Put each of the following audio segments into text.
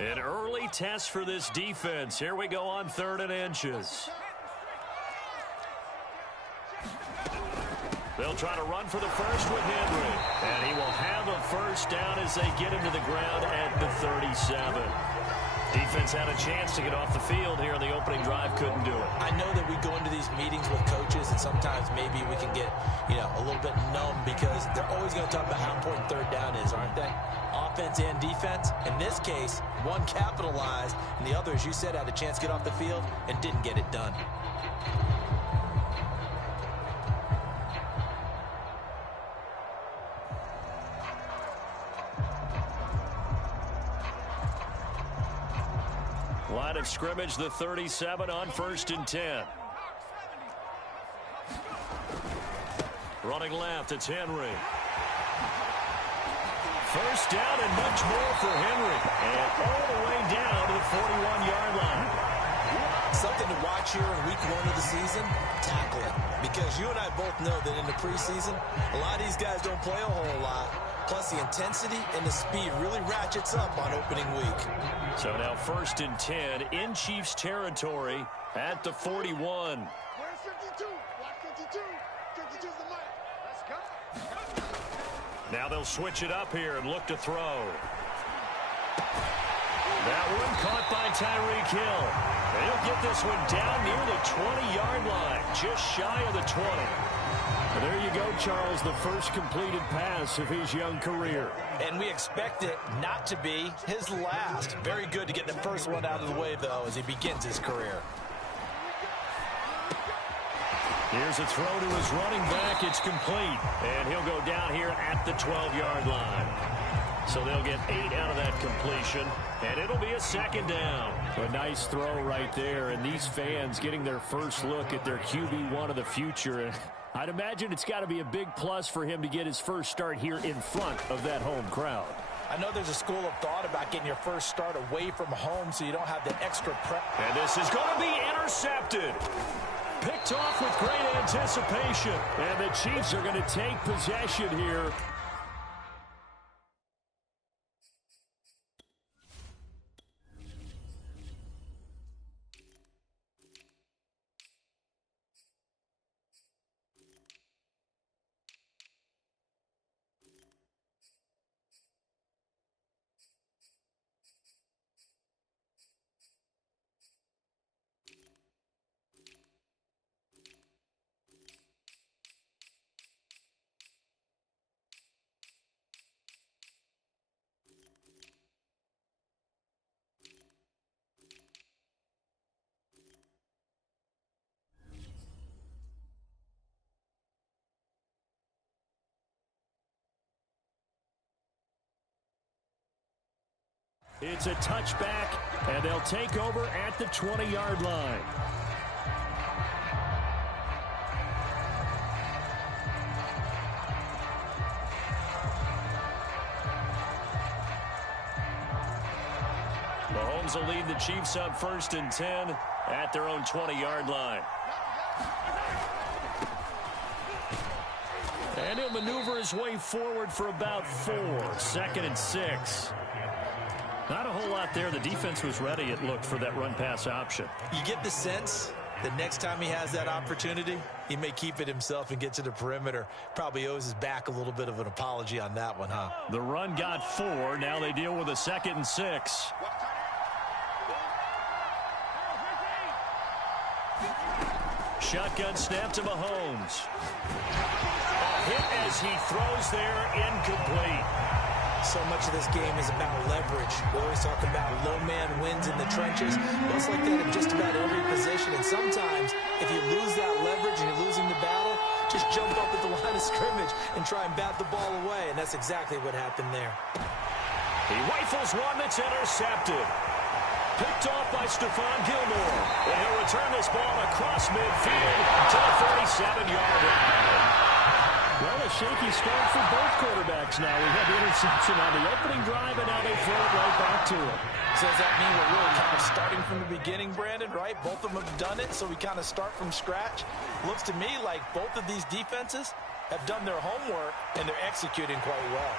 An early test for this defense. Here we go on 3rd and inches. They'll try to run for the first with Henry. And he will have a first down as they get him to the ground at the 37. Defense had a chance to get off the field here in the opening drive, couldn't do it. I know that we go into these meetings with coaches, and sometimes maybe we can get, a little bit numb because they're always going to talk about how important 3rd down is, aren't they? Offense and defense. In this case, one capitalized, and the other, as you said, had a chance to get off the field and didn't get it done. Line of scrimmage, the 37 on 1st and 10. Running left, it's Henry. First down and much more for Henry. And all the way down to the 41-yard line. Something to watch here in week 1 of the season, tackling. Because you and I both know that in the preseason, a lot of these guys don't play a whole lot. Plus, the intensity and the speed really ratchets up on opening week. So now 1st and 10 in Chiefs territory at the 41. Where's 52? Watch 52. 52's the mic. Let's go. Now they'll switch it up here and look to throw. That one caught by Tyreek Hill. And he'll get this one down near the 20-yard line, just shy of the 20. And there you go, Charles, the first completed pass of his young career. And we expect it not to be his last. Very good to get the first one out of the way, though, as he begins his career. Here's a throw to his running back. It's complete. And he'll go down here at the 12-yard line. So they'll get 8 out of that completion, and it'll be a 2nd down. A nice throw right there, and these fans getting their first look at their QB1 of the future. And I'd imagine it's got to be a big plus for him to get his first start here in front of that home crowd. I know there's a school of thought about getting your first start away from home so you don't have the extra prep. And this is going to be intercepted. Picked off with great anticipation. And the Chiefs are going to take possession here. It's a touchback, and they'll take over at the 20-yard line. Mahomes will lead the Chiefs up 1st and 10 at their own 20-yard line. And he'll maneuver his way forward for about 4. 2nd and 6. Not a whole lot there. The defense was ready, it looked, for that run-pass option. You get the sense that next time he has that opportunity, he may keep it himself and get to the perimeter. Probably owes his back a little bit of an apology on that one, huh? The run got 4. Now they deal with a 2nd and 6. Shotgun snap to Mahomes. A hit as he throws there, incomplete. So much of this game is about leverage. We always talk about low man wins in the trenches. Well, it's like that in just about every position. And sometimes, if you lose that leverage and you're losing the battle, just jump up at the line of scrimmage and try and bat the ball away. And that's exactly what happened there. He rifles one that's intercepted. Picked off by Stephon Gilmore. And he'll return this ball across midfield to the 37-yard line. Well, a shaky start for both quarterbacks now. We had the interception on the opening drive, and now they throw it right back to him. So does that mean we're really kind of starting from the beginning, Brandon, right? Both of them have done it, so we kind of start from scratch. Looks to me like both of these defenses have done their homework, and they're executing quite well.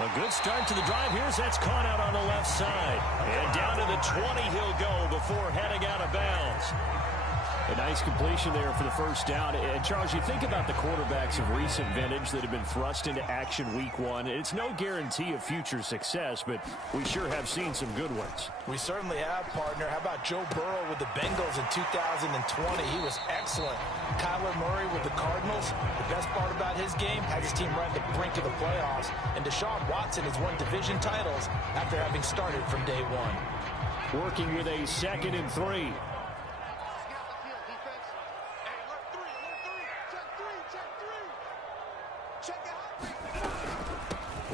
A good start to the drive. Here's that's caught out on the left side. And down to the 20 he'll go before heading out of bounds. A nice completion there for the first down. And, Charles, you think about the quarterbacks of recent vintage that have been thrust into action week one. It's no guarantee of future success, but we sure have seen some good ones. We certainly have, partner. How about Joe Burrow with the Bengals in 2020? He was excellent. Kyler Murray with the Cardinals. The best part about his game, had his team right at the brink of the playoffs. And Deshaun Watson has won division titles after having started from day one. Working with a 2nd and 3.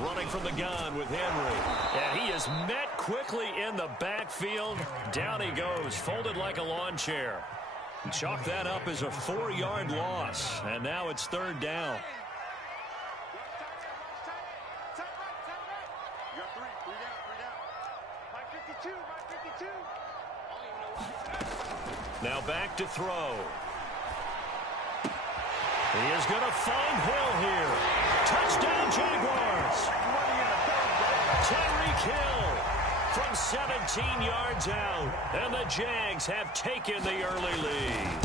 Running from the gun with Henry. And he is met quickly in the backfield. Down he goes, folded like a lawn chair. Chalk that up as a 4-yard loss. And now it's 3rd down. Now back to throw. He is going to find Hill here. Touchdown, Jaguars. Tyreek Hill from 17 yards out. And the Jags have taken the early lead.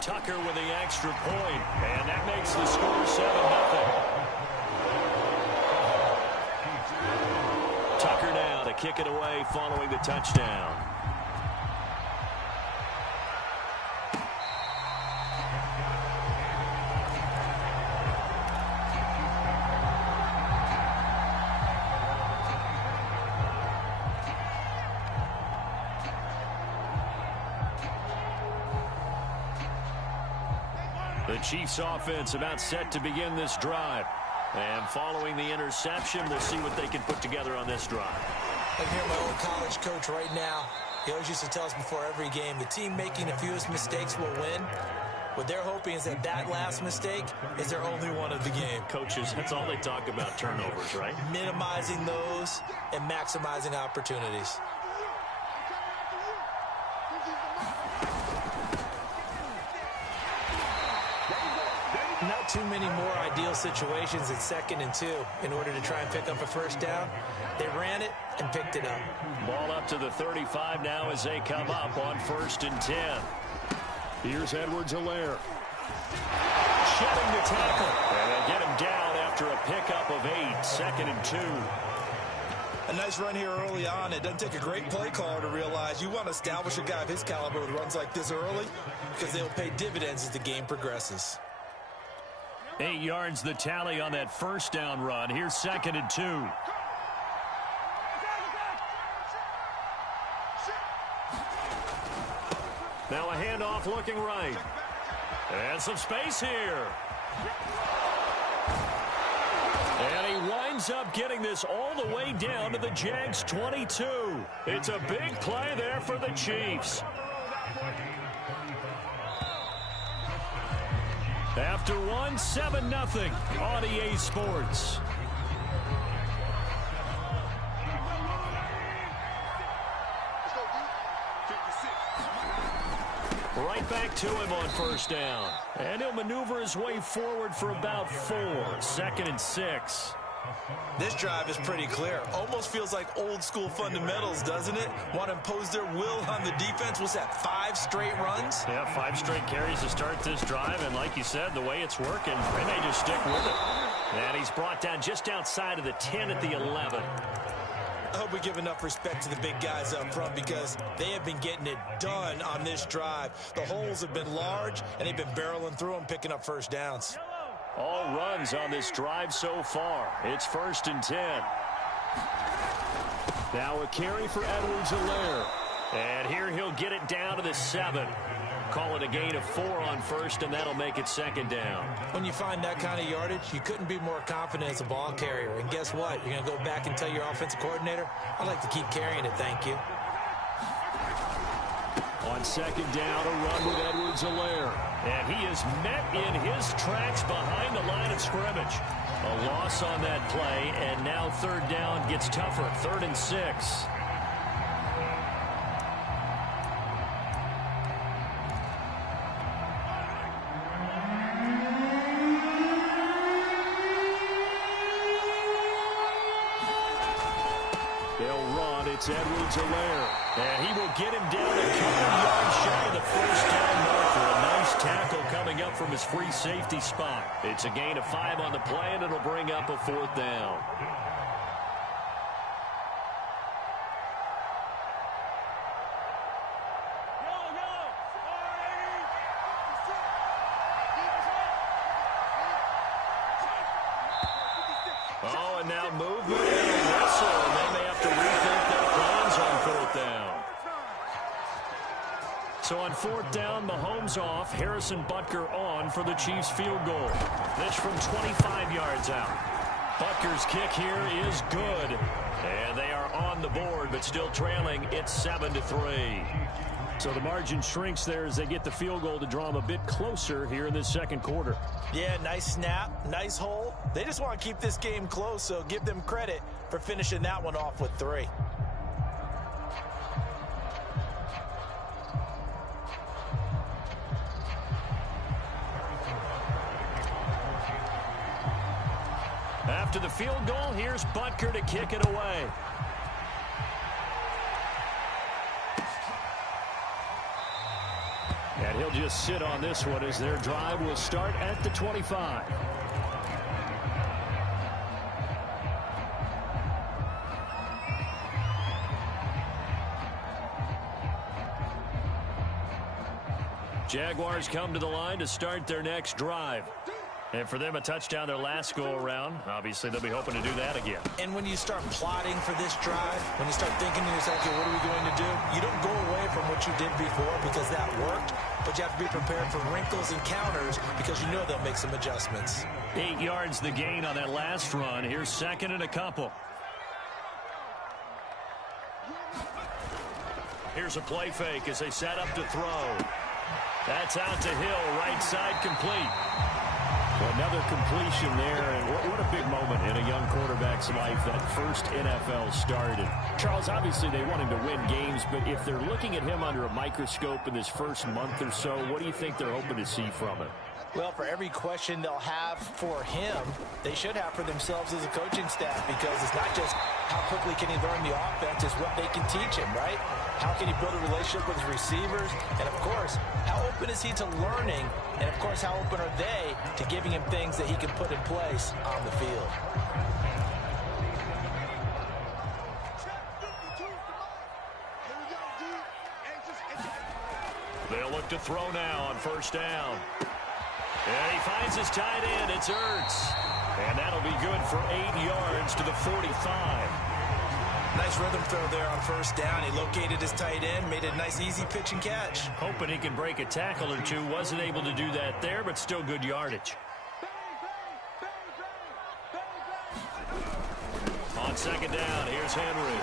Tucker with the extra point. And that makes the score 7-0. Tucker now to kick it away following the touchdown. The Chiefs offense about set to begin this drive. And following the interception, we'll see what they can put together on this drive. I can hear my old college coach right now. He always used to tell us before every game, the team making the fewest mistakes will win. What they're hoping is that that last mistake is their only one of the game. Coaches, that's all they talk about, turnovers, right? Minimizing those and maximizing opportunities. Not too many more ideal situations at 2nd and 2 in order to try and pick up a first down. They ran it and picked it up. Ball up to the 35 now as they come up on 1st and 10. Here's Edwards-Helaire. Shedding the tackle. And they get him down after a pickup of 8. 2nd and 2. A nice run here early on. It doesn't take a great play caller to realize you want to establish a guy of his caliber with runs like this early because they'll pay dividends as the game progresses. 8 yards the tally on that first down run. Here's 2nd and 2. Now a handoff looking right. And some space here. And he winds up getting this all the way down to the Jags 22. It's a big play there for the Chiefs. After one, 7-0 on EA Sports. Right back to him on first down. And he'll maneuver his way forward for about 4. 2nd and 6. This drive is pretty clear. Almost feels like old school fundamentals, doesn't it? Want to impose their will on the defense. What's that, 5 straight runs? Yeah, 5 straight carries to start this drive. And like you said, the way it's working, they may just stick with it. And he's brought down just outside of the 10 at the 11. I hope we give enough respect to the big guys up front because they have been getting it done on this drive. The holes have been large, and they've been barreling through them, picking up first downs. All runs on this drive so far. It's 1st and 10. Now a carry for Edwards-Helaire. And here he'll get it down to the 7. Call it a gain of 4 on first, and that'll make it 2nd down. When you find that kind of yardage, you couldn't be more confident as a ball carrier. And guess what? You're going to go back and tell your offensive coordinator, I'd like to keep carrying it, thank you. On 2nd down, a run with Edwards-Helaire. And he is met in his tracks behind the line of scrimmage. A loss on that play, and now 3rd down gets tougher. 3rd and 6. They'll run. It's Edwards-Helaire. And he will get him down a couple yards shy of the first down marker. A nice tackle coming up from his free safety spot. It's a gain of 5 on the play, and it'll bring up a 4th down. Oh, and now movement and a whistle, and then they have to rethink their plans on 4th down. So on 4th down, Mahomes off, Harrison Butker on for the Chiefs field goal. This from 25 yards out. Butker's kick here is good, and they are on the board, but still trailing. It's 7-3. So the margin shrinks there as they get the field goal to draw them a bit closer here in this second quarter. Yeah, nice snap, nice hole. They just want to keep this game close, so give them credit for finishing that one off with 3. After the field goal, here's Butker to kick it away. And he'll just sit on this one as their drive will start at the 25. Jaguars come to the line to start their next drive. And for them, a touchdown their last go-around. Obviously, they'll be hoping to do that again. And when you start plotting for this drive, when you start thinking to yourself, okay, what are we going to do? You don't go away from what you did before because that worked, but you have to be prepared for wrinkles and counters because you know they'll make some adjustments. 8 yards the gain on that last run. Here's 2nd and a couple. Here's a play fake as they set up to throw. That's out to Hill, right side complete. Another completion there, and what a big moment in a young quarterback's life, that first NFL started. Charles, obviously they want him to win games, but if they're looking at him under a microscope in this first month or so, what do you think they're hoping to see from him? Well, for every question they'll have for him, they should have for themselves as a coaching staff, because it's not just how quickly can he learn the offense, it's what they can teach him, right? How can he build a relationship with his receivers? And, of course, how open is he to learning? And, of course, how open are they to giving him things that he can put in place on the field? They'll look to throw now on 1st down. And he finds his tight end. It's Ertz. And that'll be good for 8 yards to the 45. Nice rhythm throw there on 1st down. He located his tight end, made a nice easy pitch and catch. Hoping he can break a tackle or two. Wasn't able to do that there, but still good yardage. On 2nd down, here's Henry.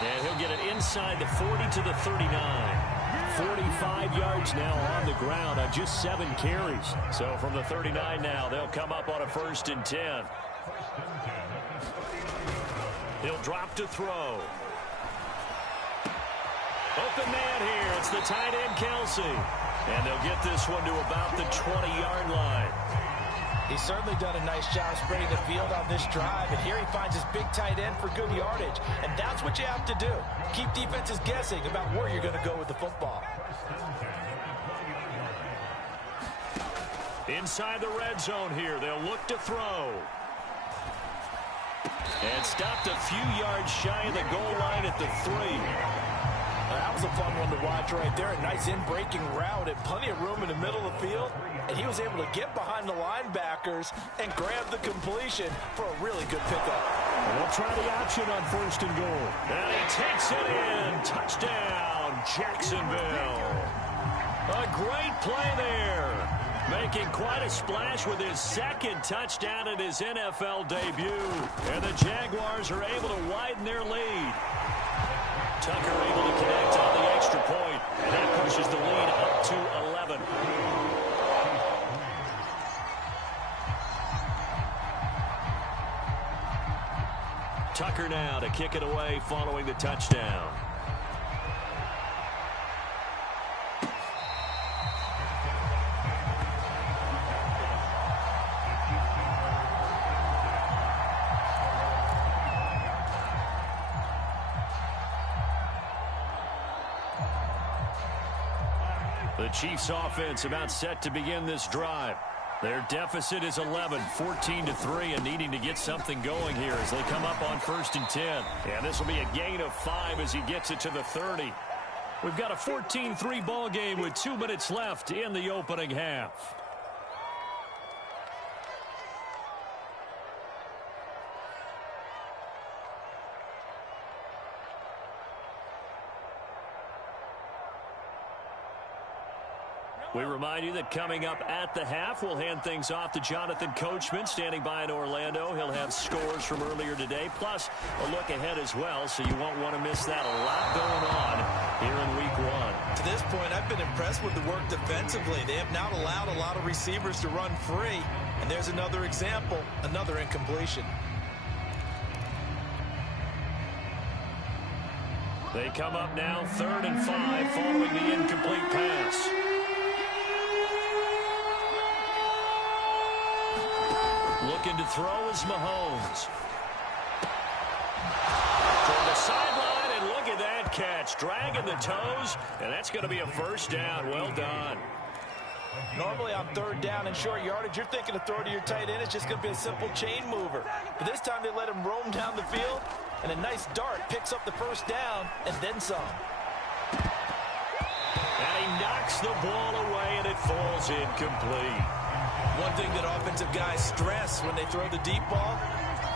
And he'll get it inside the 40 to the 39. 45 yards now on the ground on just 7 carries. So from the 39 now, they'll come up on a 1st and 10. He'll drop to throw. Open man here. It's the tight end, Kelsey. And they'll get this one to about the 20-yard line. He's certainly done a nice job spreading the field on this drive, and here he finds his big tight end for good yardage. And that's what you have to do. Keep defenses guessing about where you're going to go with the football. Inside the red zone here, they'll look to throw. And stopped a few yards shy of the goal line at the 3. That was a fun one to watch right there. A nice in-breaking route and plenty of room in the middle of the field. And he was able to get behind the linebackers and grab the completion for a really good pickup. And they'll try the option on 1st and goal. And he takes it in. Touchdown, Jacksonville. A great play there. Making quite a splash with his 2nd touchdown in his NFL debut. And the Jaguars are able to widen their lead. Tucker able to connect on the extra point, and that pushes the lead up to 11. Tucker now to kick it away following the touchdown. The Chiefs offense about set to begin this drive. Their deficit is 11, 14-3, and needing to get something going here as they come up on 1st and 10. And this will be a gain of 5 as he gets it to the 30. We've got a 14-3 ball game with 2 minutes left in the opening half. We remind you that coming up at the half, we'll hand things off to Jonathan Coachman, standing by in Orlando. He'll have scores from earlier today, plus a look ahead as well, so you won't want to miss that. A lot going on here in Week 1. To this point, I've been impressed with the work defensively. They have not allowed a lot of receivers to run free. And there's another example, another incompletion. They come up now 3rd and 5 following the incomplete pass. Looking to throw is Mahomes. Toward the sideline, and look at that catch. Dragging the toes, and that's going to be a first down. Well done. Normally on 3rd down and short yardage, you're thinking to throw to your tight end. It's just going to be a simple chain mover. But this time they let him roam down the field, and a nice dart picks up the first down and then some. And he knocks the ball away, and it falls incomplete. One thing that offensive guys stress when they throw the deep ball,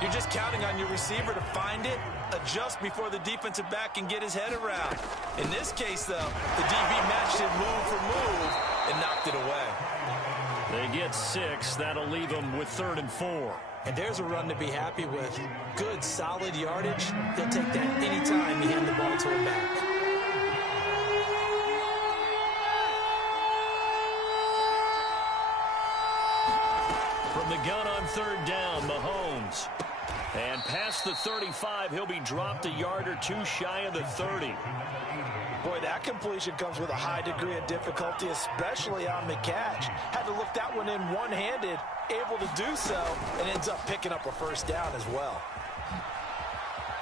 you're just counting on your receiver to find it, adjust before the defensive back can get his head around. In this case, though, the DB matched it move for move and knocked it away. They get 6. That'll leave them with 3rd and 4. And there's a run to be happy with. Good, solid yardage. They'll take that anytime you hand the ball to him back. From the gun on 3rd down, Mahomes. And past the 35, he'll be dropped a yard or 2 shy of the 30. Boy, that completion comes with a high degree of difficulty, especially on the catch. Had to look that one in one-handed, able to do so, and ends up picking up a first down as well.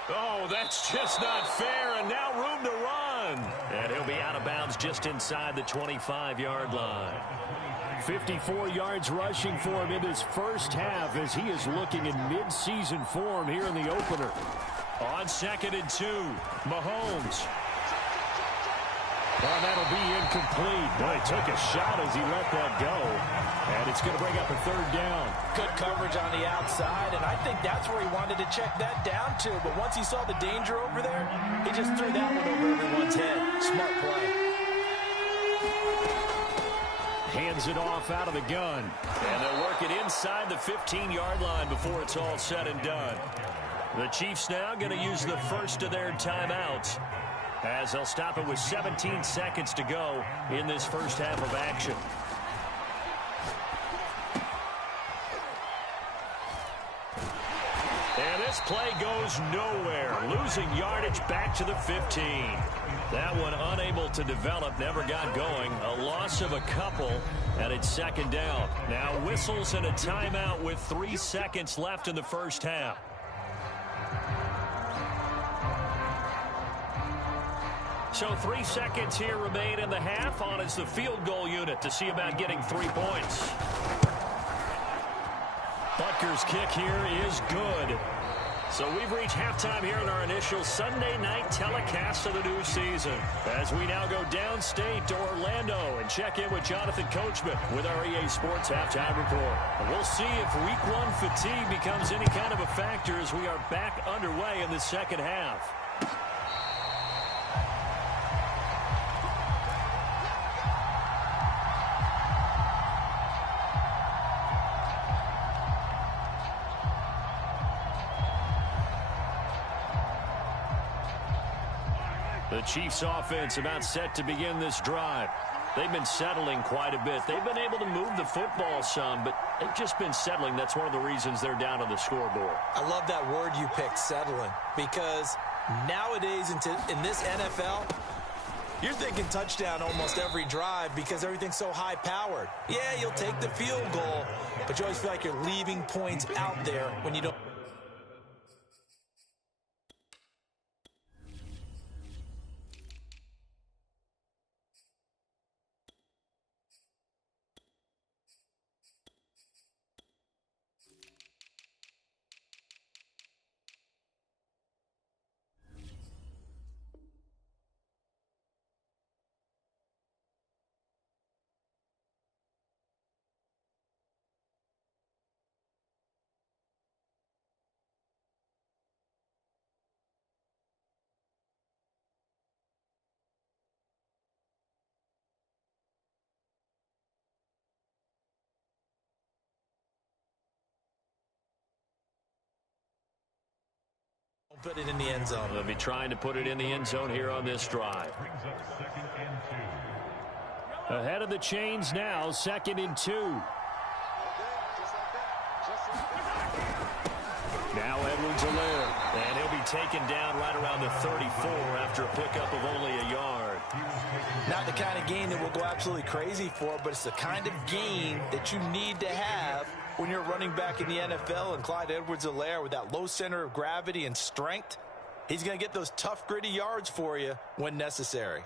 Oh, that's just not fair, and now room to run. And he'll be out of bounds just inside the 25-yard line. 54 yards rushing for him in his first half as he is looking in mid-season form here in the opener. On 2nd and 2, Mahomes. Oh, that'll be incomplete. Boy, he took a shot as he let that go. And it's going to bring up a 3rd down. Good coverage on the outside, and I think that's where he wanted to check that down to. But once he saw the danger over there, he just threw that one over everyone's head. Smart play. Hands it off out of the gun. And they'll work it inside the 15-yard line before it's all said and done. The Chiefs now going to use the first of their timeouts, as they'll stop it with 17 seconds to go in this first half of action. And this play goes nowhere. Losing yardage back to the 15. That one unable to develop, never got going. A loss of a couple, and it's 2nd down. Now whistles and a timeout with 3 seconds left in the first half. So 3 seconds here remain in the half. On is the field goal unit to see about getting 3 points. Butker's kick here is good. So we've reached halftime here in our initial Sunday night telecast of the new season, as we now go downstate to Orlando and check in with Jonathan Coachman with our EA Sports Halftime Report. And we'll see if Week 1 fatigue becomes any kind of a factor as we are back underway in the second half. The Chiefs offense about set to begin this drive. They've been settling quite a bit. They've been able to move the football some, but they've just been settling. That's one of the reasons they're down on the scoreboard. I love that word you picked, settling, because nowadays in this NFL, you're thinking touchdown almost every drive because everything's so high-powered. Yeah, you'll take the field goal, but you always feel like you're leaving points out there when you don't. Put it in the end zone. They'll be trying to put it in the end zone here on this drive. Ahead of the chains now, 2nd and 2. Now Edwards-Helaire, and he'll be taken down right around the 34 after a pickup of only a yard. Not the kind of gain that we'll go absolutely crazy for, but it's the kind of gain that you need to have when you're running back in the NFL. And Clyde Edwards-Helaire, with that low center of gravity and strength, he's going to get those tough, gritty yards for you when necessary.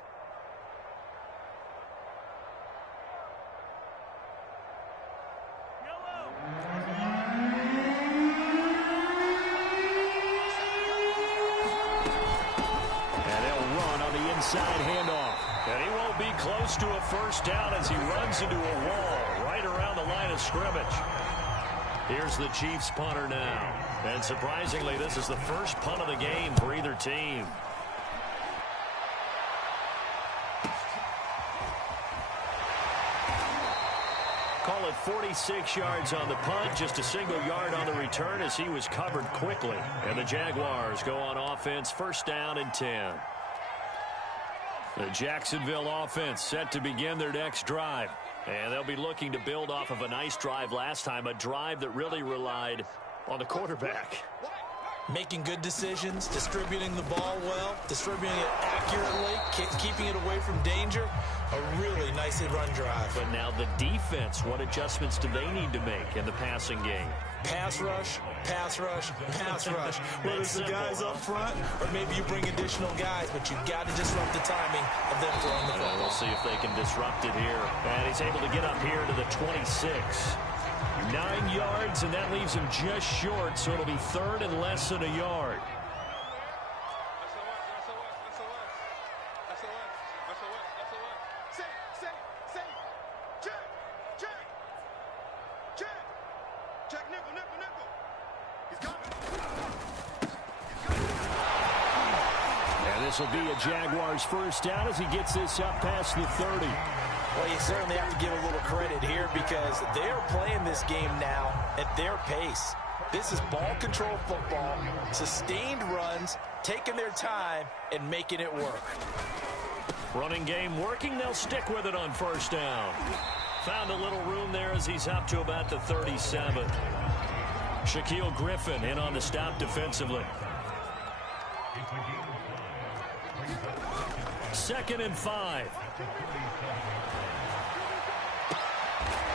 Inside handoff, and he won't be close to a first down as he runs into a wall right around the line of scrimmage. Here's the Chiefs punter now, and surprisingly, this is the first punt of the game for either team. Call it 46 yards on the punt, just a single yard on the return as he was covered quickly. And the Jaguars go on offense, 1st down and 10. The Jacksonville offense set to begin their next drive. And they'll be looking to build off of a nice drive last time, a drive that really relied on the quarterback. Making good decisions, distributing the ball well, distributing it accurately, keeping it away from danger. A really nicely run drive. But now the defense, what adjustments do they need to make in the passing game? Pass rush, pass rush, pass rush. Whether it's the guys up front or maybe you bring additional guys, but you've got to disrupt the timing of them throwing the football. We'll see if they can disrupt it here. And he's able to get up here to the 26. 9 yards, and that leaves him just short, so it'll be 3rd and less than a yard. This will be a Jaguars 1st down as he gets this up past the 30. Well, you certainly have to give a little credit here because they're playing this game now at their pace. This is ball control football, sustained runs, taking their time and making it work. Running game working. They'll stick with it on 1st down. Found a little room there as he's up to about the 37. Shaquille Griffin in on the stop defensively. 2nd and 5.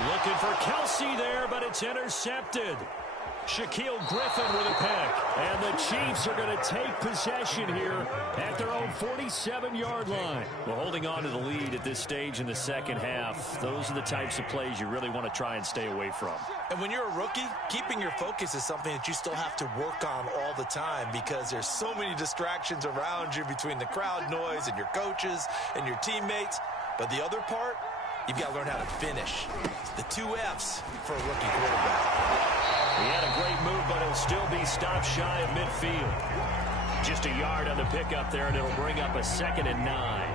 Looking for Kelsey there, but it's intercepted. Shaquille Griffin with a pick. And the Chiefs are going to take possession here at their own 47-yard line. Well, holding on to the lead at this stage in the 2nd half, those are the types of plays you really want to try and stay away from. And when you're a rookie, keeping your focus is something that you still have to work on all the time because there's so many distractions around you between the crowd noise and your coaches and your teammates. But the other part, you've got to learn how to finish. The 2 F's for a rookie quarterback. He had a great move, but he'll still be stopped shy of midfield. Just a yard on the pickup there, and it'll bring up a 2nd and 9.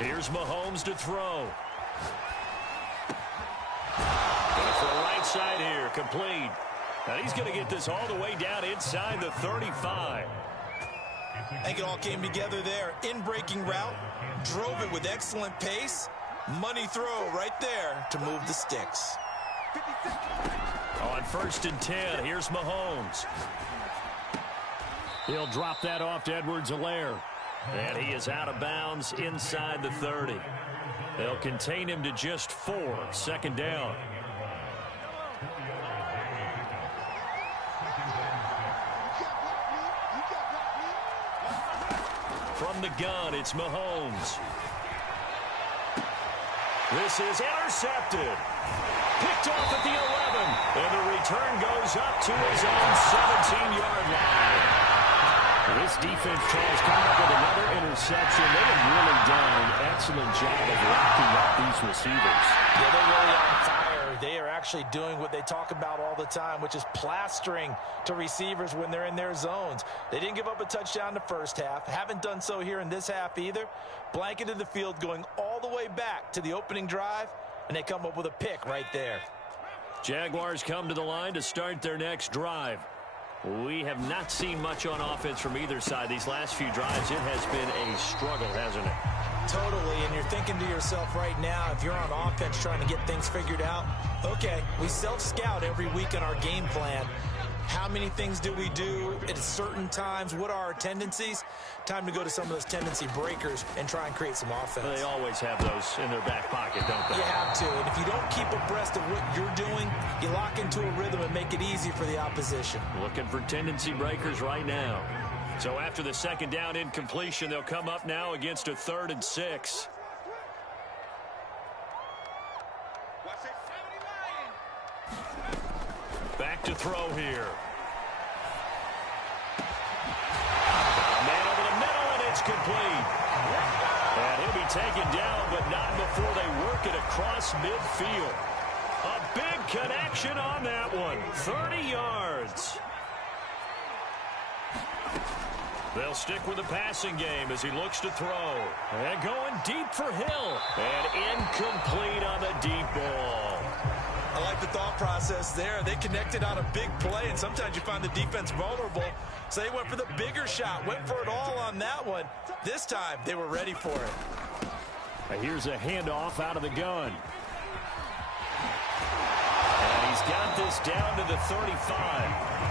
Here's Mahomes to throw. Going for the right side here, complete. And he's going to get this all the way down inside the 35. I think it all came together there. In-breaking route, drove it with excellent pace. Money throw right there to move the sticks. On 1st and 10, here's Mahomes. He'll drop that off to Edwards-Helaire. And he is out of bounds inside the 30. They'll contain him to just 4. 2nd down. From the gun, it's Mahomes. This is intercepted. Picked off at the 11. And the return goes up to his own 17-yard line. This defense, Charles, coming up with another interception. They have really done an excellent job of locking up these receivers. Yeah, they're really on fire They are actually doing what they talk about all the time, which is plastering to receivers when they're in their zones. They didn't give up a touchdown in the first half. Haven't done so here in this half either. Blanketed the field going all the way back to the opening drive, and they come up with a pick right there. Jaguars come to the line to start their next drive. We have not seen much on offense from either side. These last few drives, it has been a struggle, hasn't it? Totally, and you're thinking to yourself right now, if you're on offense trying to get things figured out, okay, we self-scout every week in our game plan. How many things do we do at certain times? What are our tendencies? Time to go to some of those tendency breakers and try and create some offense. They always have those in their back pocket, don't they? You have to, and if you don't keep abreast of what you're doing, you lock into a rhythm and make it easy for the opposition. Looking for tendency breakers right now. So after the second down incompletion, they'll come up now against a 3rd and 6. Back to throw here. Man over the middle, and it's complete. And he'll be taken down, but not before they work it across midfield. A big connection on that one. 30 yards. They'll stick with the passing game as he looks to throw. And going deep for Hill. And incomplete on the deep ball. I like the thought process there. They connected on a big play, and sometimes you find the defense vulnerable. So they went for the bigger shot, went for it all on that one. This time, they were ready for it. Now here's a handoff out of the gun. And he's got this down to the 35.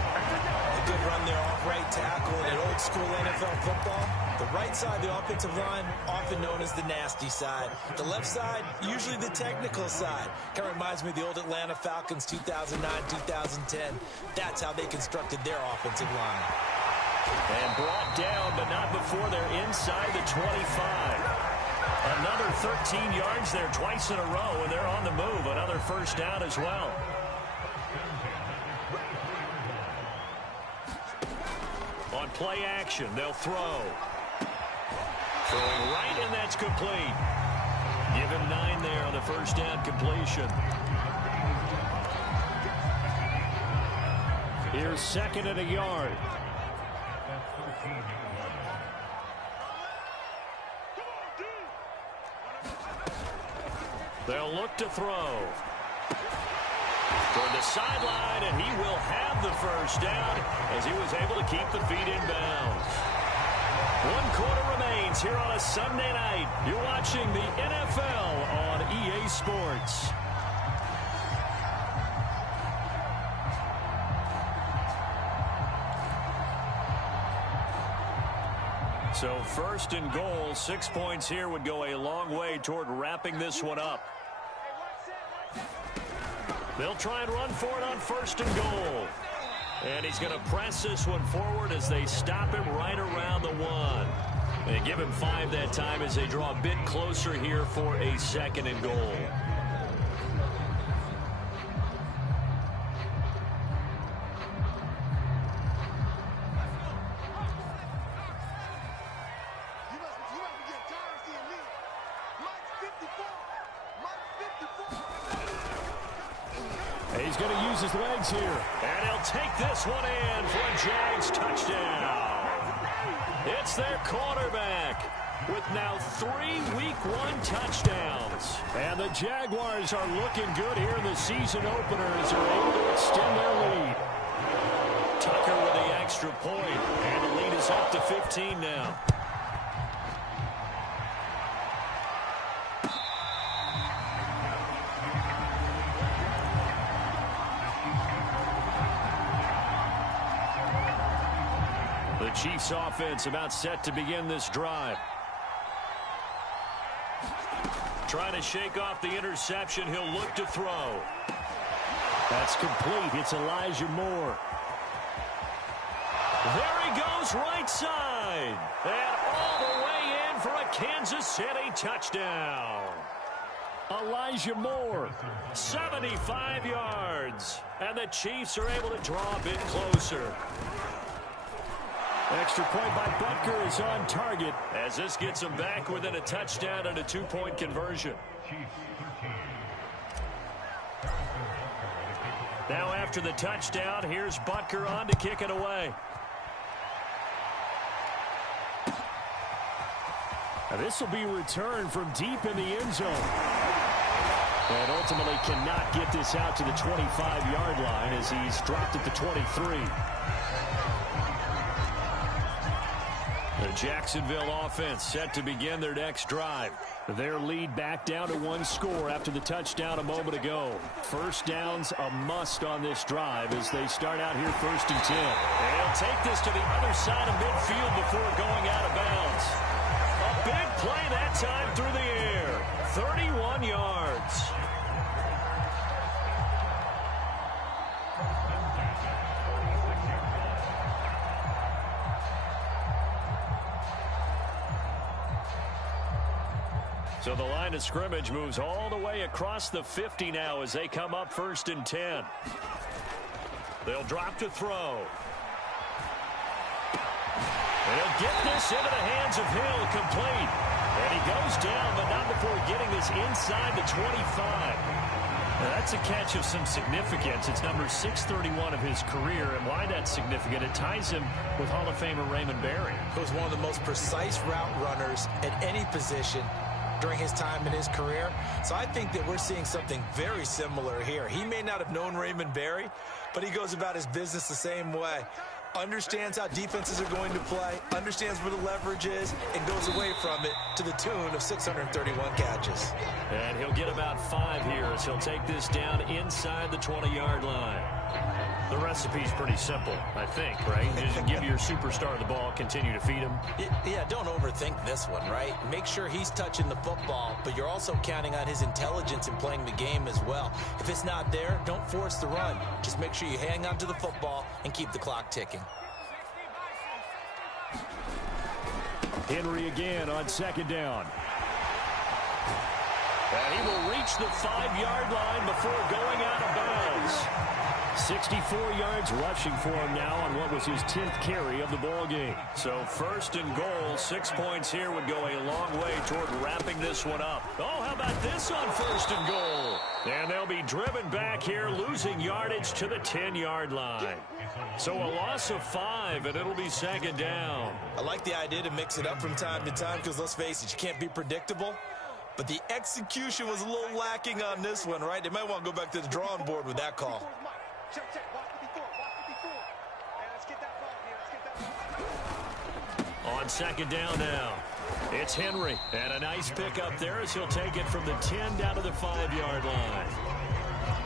A good run there off right tackle in an old school NFL football. The right side of the offensive line, often known as the nasty side. The left side, usually the technical side. Kind of reminds me of the old Atlanta Falcons 2009, 2010. That's how they constructed their offensive line. And brought down, but not before they're inside the 25. Another 13 yards there twice in a row, and they're on the move. Another first down as well. On play action, they'll throw. Throwing right, and that's complete. Give him 9 there on the first down completion. Here's 2nd and a yard. They'll look to throw. Toward the sideline, and he will have the first down as he was able to keep the feet in bounds. 1 quarter remains here on a Sunday night. You're watching the NFL on EA Sports. So 1st and goal, 6 points here would go a long way toward wrapping this one up. They'll try and run for it on 1st and goal. And he's going to press this one forward as they stop him right around the 1. They give him 5 that time as they draw a bit closer here for a 2nd and goal. He's going to use his legs here. And he'll take this one in for a Jags touchdown. It's their quarterback with now 3 Week 1 touchdowns. And the Jaguars are looking good here in the season opener as they're able to extend their lead. Tucker with the extra point, and the lead is up to 15 now. The Chiefs offense about set to begin this drive. Trying to shake off the interception. He'll look to throw. That's complete. It's Elijah Moore. There he goes, right side. And all the way in for a Kansas City touchdown. Elijah Moore, 75 yards. And the Chiefs are able to draw a bit closer. Extra point by Butker is on target as this gets him back within a touchdown and a 2-point conversion. Now after the touchdown, here's Butker on to kick it away. Now this will be returned from deep in the end zone. And ultimately cannot get this out to the 25-yard line as he's dropped at the 23. The Jacksonville offense set to begin their next drive. Their lead back down to 1 score after the touchdown a moment ago. First down's a must on this drive as they start out here 1st and 10. They'll take this to the other side of midfield before going out of bounds. A big play that time through the air. 31 yards. So the line of scrimmage moves all the way across the 50 now as they come up 1st and 10. They'll drop to throw. They'll get this into the hands of Hill, complete. And he goes down, but not before getting this inside the 25. Now that's a catch of some significance. It's number 631 of his career, and why that's significant, it ties him with Hall of Famer Raymond Berry. He was one of the most precise route runners at any position during his time in his career. So I think that we're seeing something very similar here. He may not have known Raymond Berry, but he goes about his business the same way. Understands how defenses are going to play, understands where the leverage is, and goes away from it to the tune of 631 catches. And he'll get about 5 here as he'll take this down inside the 20-yard line. The recipe's pretty simple, I think, right? Just give your superstar the ball, continue to feed him. Yeah, don't overthink this one, right? Make sure he's touching the football, but you're also counting on his intelligence in playing the game as well. If it's not there, don't force the run. Just make sure you hang on to the football and keep the clock ticking. Henry again on 2nd down. And he will reach the 5-yard line before going out of bounds. 64 yards rushing for him now on what was his 10th carry of the ball game. So 1st and goal, 6 points here would go a long way toward wrapping this one up. Oh, how about this on 1st and goal? And they'll be driven back here, losing yardage to the 10-yard line. So a loss of 5, and it'll be 2nd down. I like the idea to mix it up from time to time because, let's face it, you can't be predictable. But the execution was a little lacking on this one, right? They might want to go back to the drawing board with that call. Check, watch 54, watch 54. Hey, let's get that ball here, let's get that ball. On 2nd down now, it's Henry. And a nice pickup there as he'll take it from the 10 down to the 5-yard line.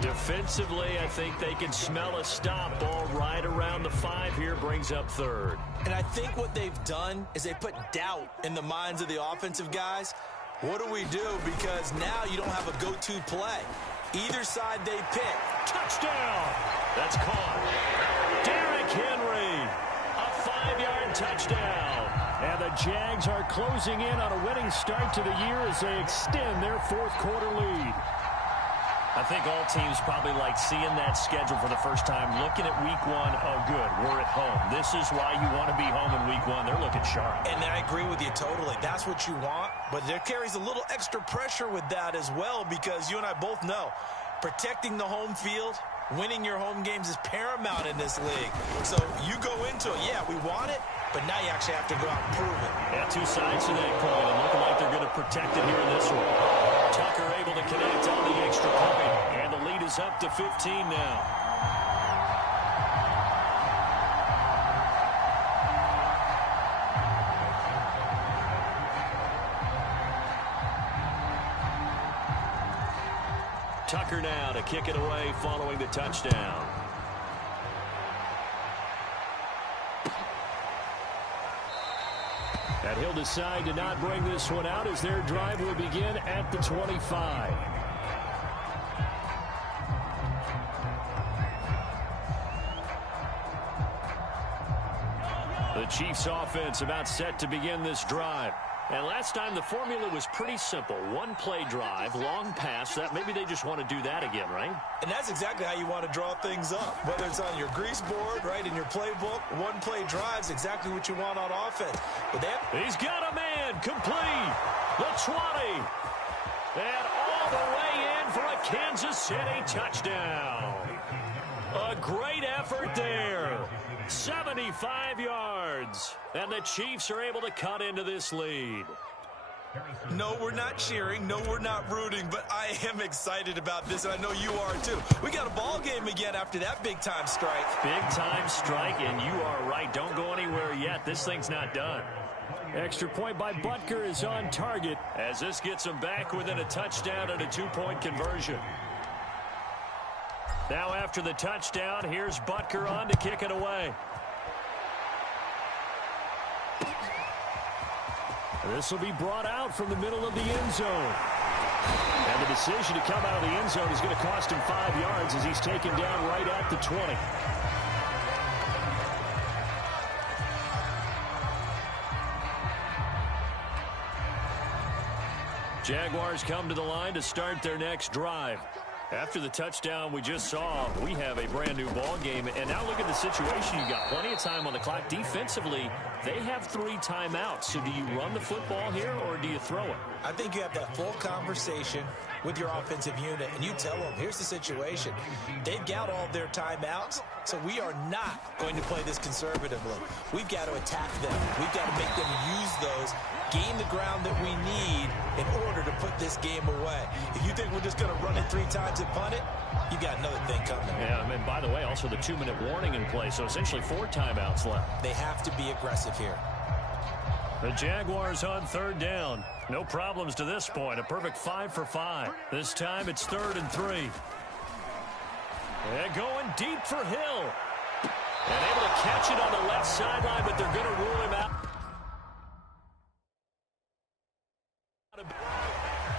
Defensively, I think they can smell a stop. Ball right around the 5 here, brings up 3rd. And I think what they've done is they put doubt in the minds of the offensive guys. What do we do? Because now you don't have a go-to play. Either side they pick. Touchdown! That's caught. Derrick Henry. A 5-yard touchdown. And the Jags are closing in on a winning start to the year as they extend their 4th quarter lead. I think all teams probably like seeing that schedule for the first time, looking at week 1. Oh, good, we're at home. This is why you want to be home in week 1. They're looking sharp. And I agree with you totally. That's what you want. But there carries a little extra pressure with that as well, because you and I both know protecting the home field, winning your home games is paramount in this league. So you go into it, yeah, we want it, but now you actually have to go out and prove it. Yeah, 2 sides to that coin, and looking like they're going to protect it here in this one. Tucker able to connect on the extra point, and the lead is up to 15 now. Tucker now to kick it away following the touchdown. And he'll decide to not bring this one out as their drive will begin at the 25. The Chiefs offense about set to begin this drive. And last time the formula was pretty simple. 1-play drive, long pass. That maybe they just want to do that again, right? And that's exactly how you want to draw things up. Whether it's on your grease board, right, in your playbook, 1-play drive's exactly what you want on offense. But he's got a man complete. The 20. And all the way in for a Kansas City touchdown. A great effort there. 75 yards. And the Chiefs are able to cut into this lead. No, we're not cheering. No, we're not rooting. But I am excited about this, and I know you are too. We got a ball game again after that big-time strike. Big-time strike, and you are right. Don't go anywhere yet. This thing's not done. Extra point by Butker is on target as this gets him back within a touchdown and a two-point conversion. Now after the touchdown, here's Butker on to kick it away. This will be brought out from the middle of the end zone. And the decision to come out of the end zone is going to cost him 5 yards as he's taken down right at the 20. Jaguars come to the line to start their next drive. After the touchdown we just saw, we have a brand new ball game. And now look at the situation. You've got plenty of time on the clock. Defensively, they have 3 timeouts. So do you run the football here or do you throw it? I think you have that full conversation with your offensive unit, and you tell them, here's the situation. They've got all their timeouts, so we are not going to play this conservatively. We've got to attack them. We've got to make them use those, gain the ground that we need in order to put this game away. If you think we're just going to run it 3 times and punt it, you got another thing coming. Yeah, and by the way, also the 2-minute warning in play, so essentially 4 timeouts left. They have to be aggressive here. The Jaguars on 3rd down. No problems to this point. A perfect 5 for 5. This time it's 3rd and 3. They're going deep for Hill. And able to catch it on the left sideline, but they're going to rule him out.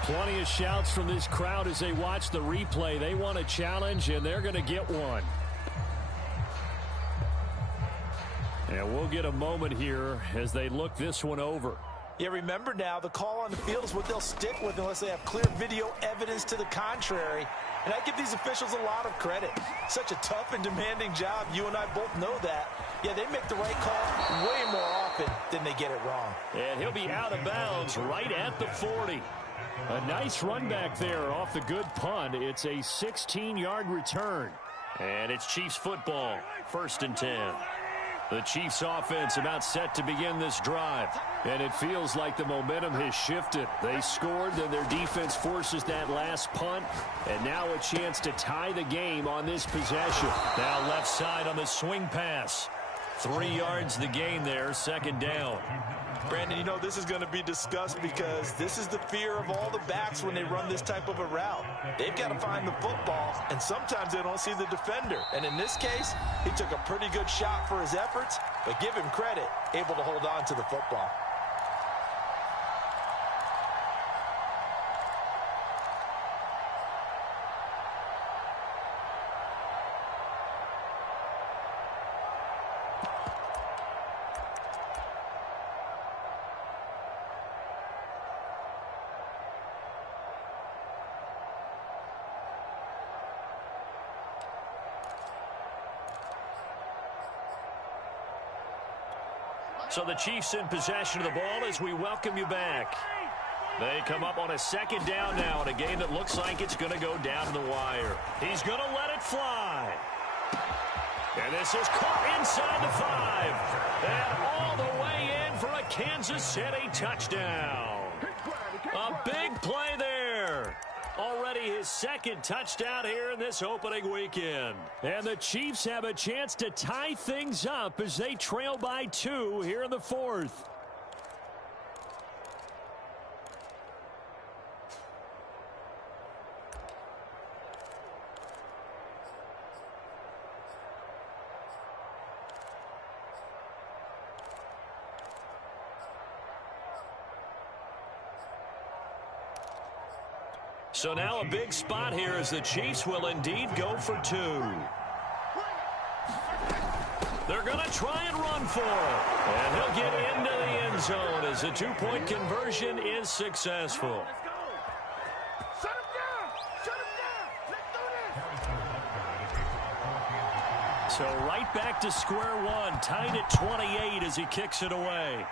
Plenty of shouts from this crowd as they watch the replay. They want a challenge, and they're going to get one. And we'll get a moment here as they look this one over. Yeah, remember now, the call on the field is what they'll stick with unless they have clear video evidence to the contrary. And I give these officials a lot of credit. Such a tough and demanding job. You and I both know that. Yeah, they make the right call way more often than they get it wrong. And he'll be out of bounds right at the 40. A nice run back there off the good punt. It's a 16-yard return. And it's Chiefs football, 1st and 10. The Chiefs offense about set to begin this drive. And it feels like the momentum has shifted. They scored, then their defense forces that last punt. And now a chance to tie the game on this possession. Now left side on the swing pass. 3 yards the gain there, 2nd down. Brandon, you know, this is going to be discussed because this is the fear of all the backs when they run this type of a route. They've got to find the football, and sometimes they don't see the defender. And in this case, he took a pretty good shot for his efforts, but give him credit, able to hold on to the football. So the Chiefs in possession of the ball as we welcome you back. They come up on a 2nd down now in a game that looks like it's going to go down to the wire. He's going to let it fly. And this is caught inside the 5. And all the way in for a Kansas City touchdown. A big play there. Already his 2nd touchdown here in this opening weekend. And the Chiefs have a chance to tie things up as they trail by 2 here in the 4th. So now a big spot here as the Chiefs will indeed go for 2. They're going to try and run for it. And he'll get into the end zone as the 2-point conversion is successful. Shut him down! Shut him down! Let's do this! So right back to square one, tied at 28 as he kicks it away.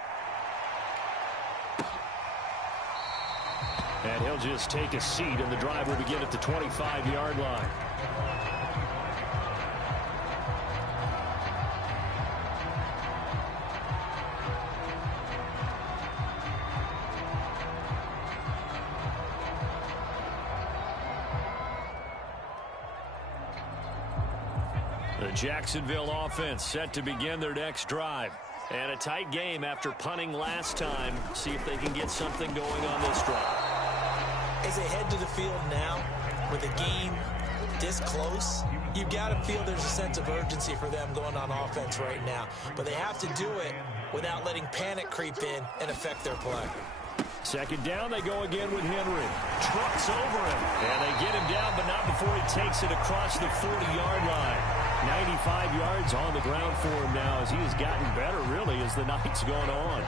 And he'll just take a seat, and the drive will begin at the 25-yard line. The Jacksonville offense set to begin their next drive. And a tight game after punting last time. See if they can get something going on this drive. As they head to the field now, with a game this close, you've got to feel there's a sense of urgency for them going on offense right now. But they have to do it without letting panic creep in and affect their play. Second down, they go again with Henry. Trucks over him. And they get him down, but not before he takes it across the 40-yard line. 95 yards on the ground for him now as he has gotten better, really, as the night's gone on.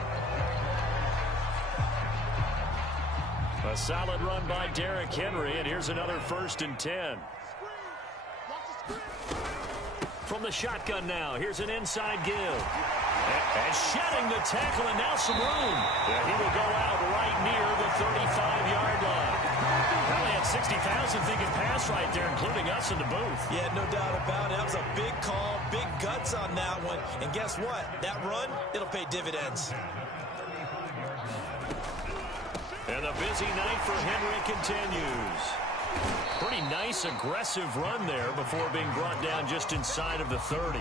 A solid run by Derrick Henry, and here's another 1st and 10. From the shotgun now, here's an inside give. And shedding the tackle, and now some room. And he will go out right near the 35-yard line. Probably had 60,000 thinking pass right there, including us in the booth. Yeah, no doubt about it. That was a big call, big guts on that one. And guess what? That run, it'll pay dividends. And the busy night for Henry continues. Pretty nice, aggressive run there before being brought down just inside of the 30.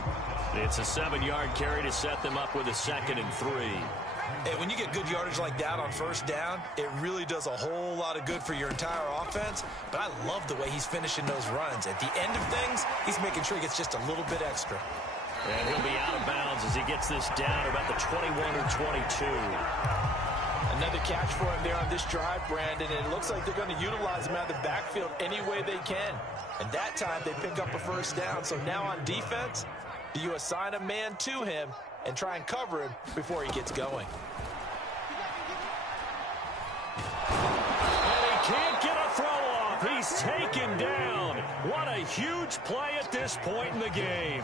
It's a 7-yard carry to set them up with a 2nd and 3. Hey, when you get good yardage like that on 1st down, it really does a whole lot of good for your entire offense. But I love the way he's finishing those runs. At the end of things, he's making sure he gets just a little bit extra. And he'll be out of bounds as he gets this down about the 21 or 22. Another catch for him there on this drive, Brandon, and it looks like they're going to utilize him out of the backfield any way they can. And that time they pick up a 1st down. So now on defense, do you assign a man to him and try and cover him before he gets going? And he can't get a throw off. He's taken down. What a huge play at this point in the game.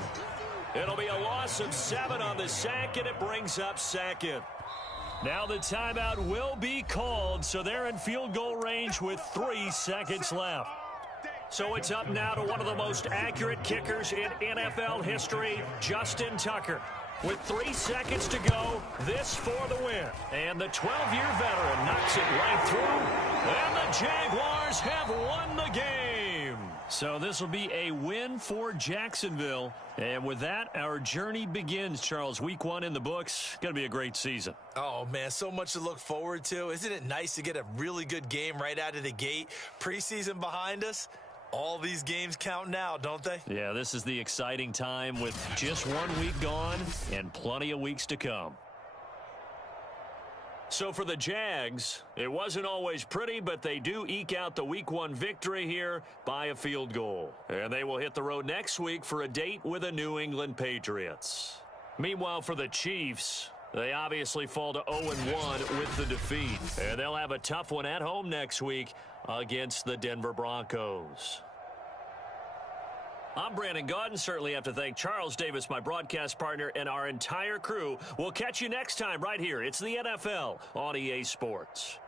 It'll be a loss of 7 on the sack, and it brings up 2nd. Now the timeout will be called, so they're in field goal range with 3 seconds left. So it's up now to one of the most accurate kickers in NFL history, Justin Tucker. With 3 seconds to go, this for the win. And the 12-year veteran knocks it right through, and the Jaguars have won the game. So this will be a win for Jacksonville. And with that, our journey begins, Charles. Week 1 in the books. Going to be a great season. Oh, man, so much to look forward to. Isn't it nice to get a really good game right out of the gate? Preseason behind us. All these games count now, don't they? Yeah, this is the exciting time with just 1 week gone and plenty of weeks to come. So for the Jags, it wasn't always pretty, but they do eke out the Week 1 victory here by a field goal. And they will hit the road next week for a date with the New England Patriots. Meanwhile, for the Chiefs, they obviously fall to 0-1 with the defeat. And they'll have a tough one at home next week against the Denver Broncos. I'm Brandon Gaudin. Certainly have to thank Charles Davis, my broadcast partner, and our entire crew. We'll catch you next time right here. It's the NFL on EA Sports.